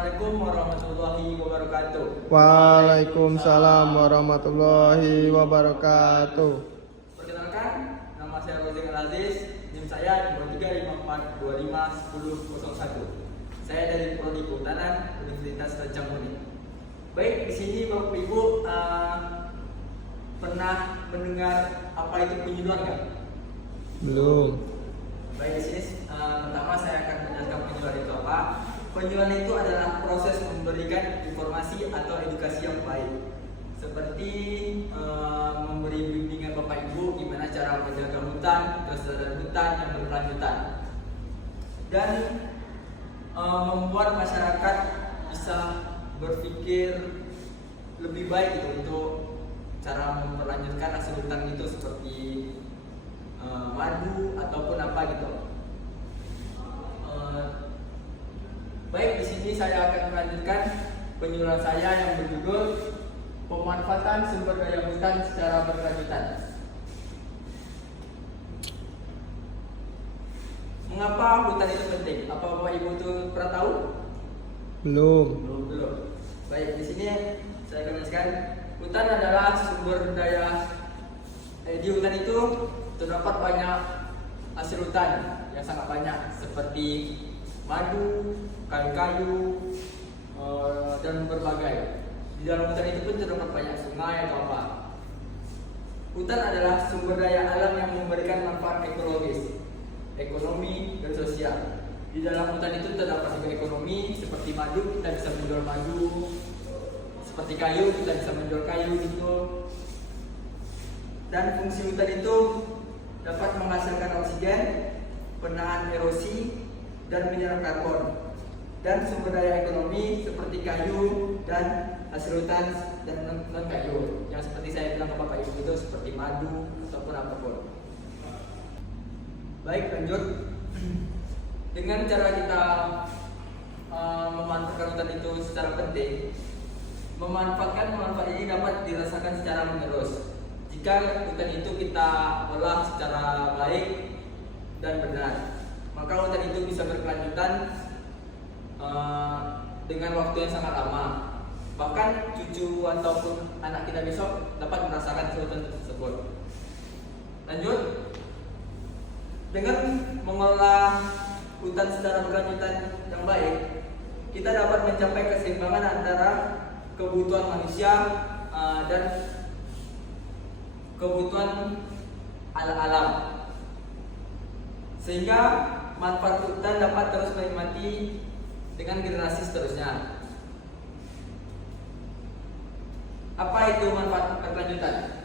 Assalamualaikum warahmatullahi wabarakatuh. Waalaikumsalam warahmatullahi wabarakatuh. Perkenalkan, nama saya Rozing Al-Aziz, NIM saya 2354251001. Saya dari Prodi Kehutanan Universitas Rancang Muni. Baik, di sini Bapak Ibu pernah mendengar apa itu penyuluhan kan? Belum. Baik, di sini pertama saya akan menjelaskan penyuluhan itu apa. Penyuluhan itu adalah proses memberikan informasi atau edukasi yang baik, seperti memberi bimbingan Bapak Ibu gimana cara menjaga hutan, kelestarian hutan yang berkelanjutan, dan membuat masyarakat bisa berpikir lebih baik gitu untuk cara memperlanjutkan hasil hutan itu seperti madu ataupun apa gitu. Baik, di sini saya akan melanjutkan penyuluhan saya yang berjudul pemanfaatan sumber daya hutan secara berkelanjutan. Mengapa hutan itu penting? Apa Bapak Ibu itu pernah tahu? Belum. Belum. Baik, di sini saya akan menjelaskan hutan adalah sumber daya. Di hutan itu terdapat banyak hasil hutan yang sangat banyak seperti madu, kayu-kayu, dan berbagai. Di dalam hutan itu pun terdapat banyak sungai atau apa. Hutan adalah sumber daya alam yang memberikan manfaat ekologis, ekonomi, dan sosial. Di dalam hutan itu terdapat juga ekonomi, seperti madu kita bisa menjual madu, seperti kayu kita bisa menjual kayu gitu. Dan fungsi hutan itu dapat menghasilkan oksigen, penahan erosi, dan menyerap karbon. Dan sumber daya ekonomi seperti kayu dan hasil hutan dan non kayu, yang seperti saya bilang ke Bapak Ibu itu seperti madu ataupun apapun. Baik, lanjut. Dengan cara kita memanfaatkan hutan itu secara penting, memanfaat ini dapat dirasakan secara menerus. Jika hutan itu kita olah secara baik dan benar, maka hutan itu bisa berkelanjutan dengan waktu yang sangat lama. Bahkan cucu ataupun anak kita besok dapat merasakan hutan tersebut. Lanjut, dengan mengelola hutan secara berkelanjutan yang baik, kita dapat mencapai keseimbangan antara kebutuhan manusia dan kebutuhan alam, sehingga manfaat hutan dapat terus menikmati dengan generasi seterusnya. Apa itu manfaat berkelanjutan?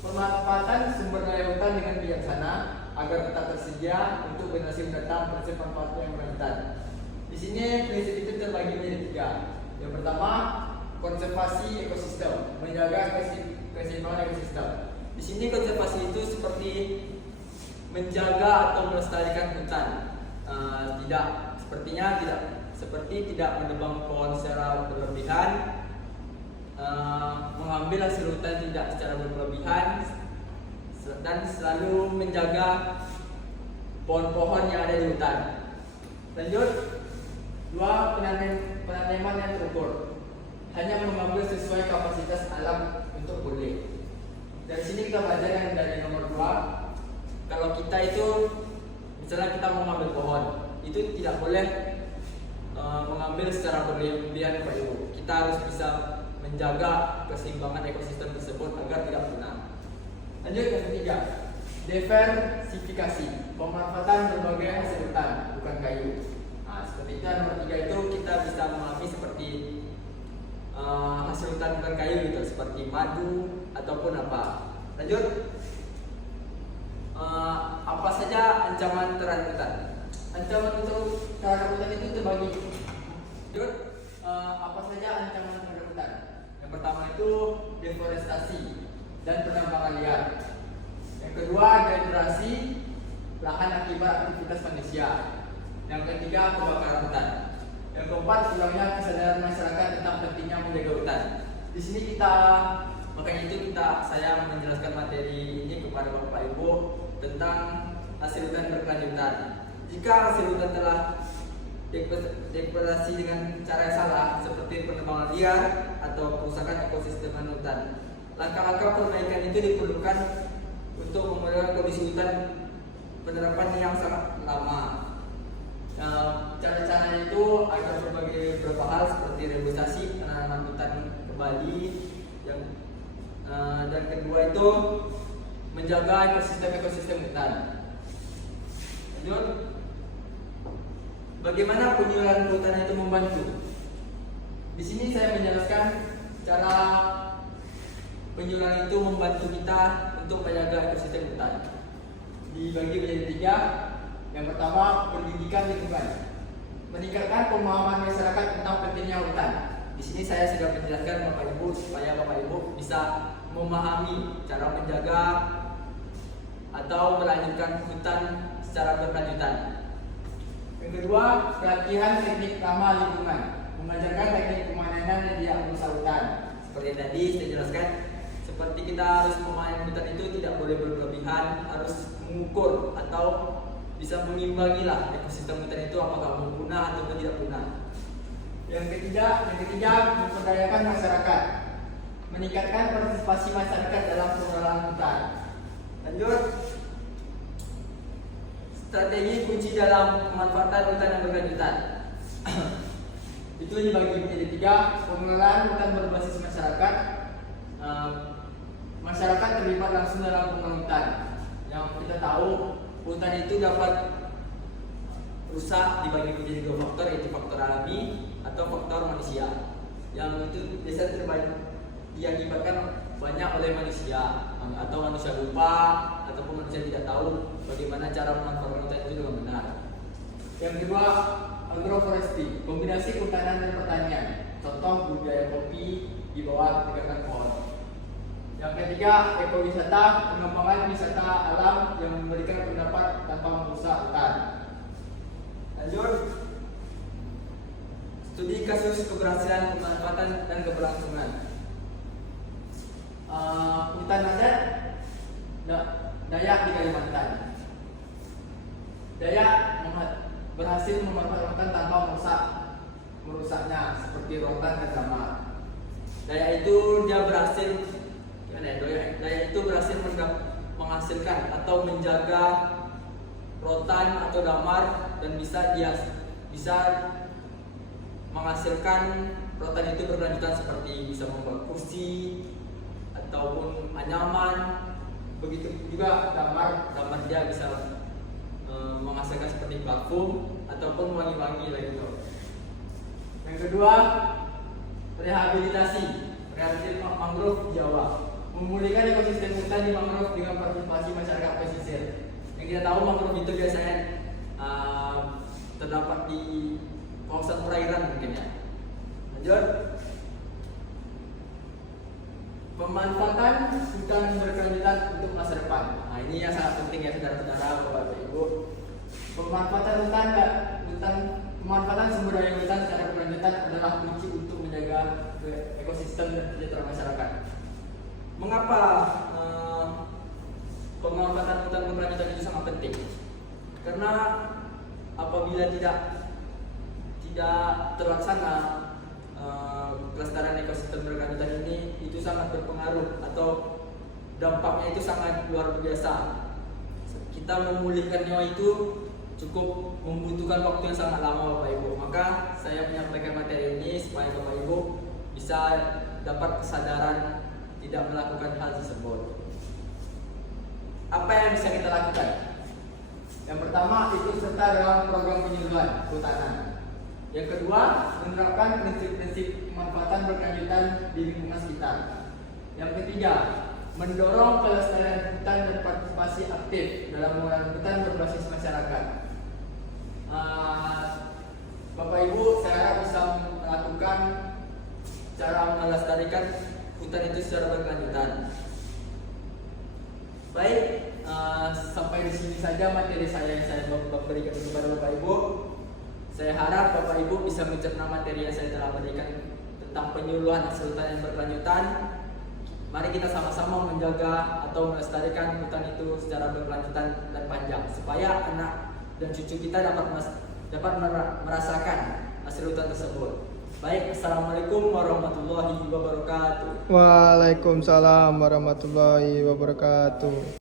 Pemanfaatan sumber daya hutan dengan bijaksana agar tetap tersedia untuk generasi mendatang prinsip manfaat yang berkelanjutan. Di sini prinsip itu terbagi menjadi 3. Yang pertama, konservasi ekosistem, menjaga keseimbangan ekosistem. Di sini konservasi itu seperti menjaga atau melestarikan hutan, tidak menebang pohon secara berlebihan, mengambil hasil hutan tidak secara berlebihan, dan selalu menjaga pohon-pohon yang ada di hutan. Lanjut, 2, penanaman yang terukur, hanya mengambil sesuai kapasitas alam untuk boleh. Dari sini kita belajar yang dari nomor 2, kalau kita itu misalnya kita mau mengambil pohon, itu tidak boleh mengambil secara berlebihan Pak Ibu. Kita harus bisa menjaga keseimbangan ekosistem tersebut agar tidak punah. Lanjut yang ketiga, diversifikasi, pemanfaatan berbagai hasil hutan, bukan kayu. Seperti itu. Nomor 3 itu kita bisa memahami seperti hasil hutan bukan kayu gitu, seperti madu ataupun apa. Lanjut, apa saja ancaman terhadap hutan? Ancaman untuk terhadap hutan itu terbagi. Lanjut, apa saja ancaman terhadap hutan? Yang pertama itu deforestasi dan penambangan liar. Yang kedua, degrasi lahan akibat aktivitas manusia. Yang ketiga, kebakaran hutan. Yang keempat, hilangnya kesadaran masyarakat tentang pentingnya menjaga hutan. Di sini saya menjelaskan materi ini kepada Bapak Ibu tentang hasil hutan berkelanjutan. Jika hasil hutan telah deforestasi dengan cara yang salah seperti penebangan liar atau kerusakan ekosistem hutan. Langkah-langkah perbaikan itu diperlukan untuk memulihkan kondisi hutan penerapan yang sangat lama. Cara-caranya itu ada beberapa hal seperti reboisasi, penanaman hutan kembali, dan kedua itu menjaga ekosistem hutan. Lanjut, bagaimana penyuluhan hutan itu membantu? Di sini saya menjelaskan cara penyuluhan itu membantu kita untuk menjaga ekosistem hutan. Dibagi menjadi 3. Yang pertama, pendidikan lingkungan. Meningkatkan pemahaman masyarakat tentang pentingnya hutan. Di sini saya sudah menjelaskan Bapak Ibu supaya Bapak Ibu bisa memahami cara menjaga atau melanjutkan hutan secara berkelanjutan. Yang kedua, pelatihan teknik ramah lingkungan. Mengajarkan teknik pemanenan dan diagnosa hutan. Seperti yang tadi saya jelaskan, seperti kita harus memanen hutan itu tidak boleh berlebihan, harus mengukur atau bisa mengimbangilah ekosistem hutan itu apakah mau punah atau tidak punah. Yang ketiga, memperdayakan masyarakat. Meningkatkan partisipasi masyarakat dalam pengelolaan hutan. Lanjut, strategi kunci dalam pemanfaatan hutan yang berkelanjutan. Itu dibagi menjadi 3. Pengelolaan hutan berbasis masyarakat. Masyarakat terlibat langsung dalam pengelolaan hutan. Yang kita tahu, hutan itu dapat rusak dibagi menjadi 2 faktor, yaitu faktor alami atau faktor manusia. Yang itu biasanya terbanyak diakibatkan banyak oleh manusia, atau manusia lupa ataupun manusia tidak tahu bagaimana cara memanfaatkan hutan itu dengan benar. Yang kedua, agroforestry, kombinasi kehutanan dan pertanian. Contoh budidaya kopi di bawah tegakan pohon. Yang ketiga, ekowisata, pengembangan wisata alam yang memberikan pendapat tanpa merusak hutan. Lanjut, studi kasus keberhasilan pemanfaatan dan keberlangsungan. Hutan adat Dayak di Kalimantan. Dayak berhasil memanfaatkan hutan tanpa merusaknya seperti rotan dan damar. Dayak itu berhasil menghasilkan atau menjaga rotan atau damar dan bisa menghasilkan rotan itu berkelanjutan seperti bisa membuat kursi ataupun anyaman. Begitu juga damar dia bisa menghasilkan seperti parfum ataupun wangi-wangi lagi gitu. Yang kedua, rehabilitasi mangrove Jawa. Memulihkan ekosistem hutan di mangrove dengan partisipasi masyarakat pesisir. Yang kita tahu, mangrove itu biasanya terdapat di kawasan perairan mungkin ya. Lanjut, pemanfaatan hutan berkelanjutan untuk masa depan. Nah, ini yang sangat penting ya saudara-saudara, Bapak Ibu. Pemanfaatan sumber daya hutan secara berkelanjutan adalah kunci untuk menjaga ekosistem dan kesejahteraan masyarakat. Mengapa pemanfaatan hutan berkelanjutan itu sangat penting? Karena apabila tidak terlaksana kelestarian ekosistem berkelanjutan ini, itu sangat berpengaruh atau dampaknya itu sangat luar biasa. Kita memulihkan nyawa itu cukup membutuhkan waktu yang sangat lama, Bapak Ibu. Maka saya menyampaikan materi ini supaya Bapak Ibu bisa dapat kesadaran tidak melakukan hal tersebut. Apa yang bisa kita lakukan? Yang pertama, ikut serta dalam program penyuluhan kehutanan. Yang kedua, menerapkan prinsip-prinsip pemanfaatan berkelanjutan di lingkungan sekitar. Yang ketiga, mendorong kelestarian hutan dan partisipasi aktif dalam pengelolaan hutan berbasis masyarakat. Bapak Ibu, saya harap bisa melakukan cara melestarikan hutan itu secara berkelanjutan. Baik, sampai di sini saja materi saya yang saya berikan kepada Bapak Ibu. Saya harap Bapak Ibu bisa mencerna materi yang saya telah berikan tentang penyuluhan hasil hutan yang berkelanjutan. Mari kita sama-sama menjaga atau melestarikan hutan itu secara berkelanjutan dan panjang, supaya anak dan cucu kita dapat dapat merasakan hasil hutan tersebut. Baik, assalamualaikum warahmatullahi wabarakatuh. Waalaikumsalam warahmatullahi wabarakatuh.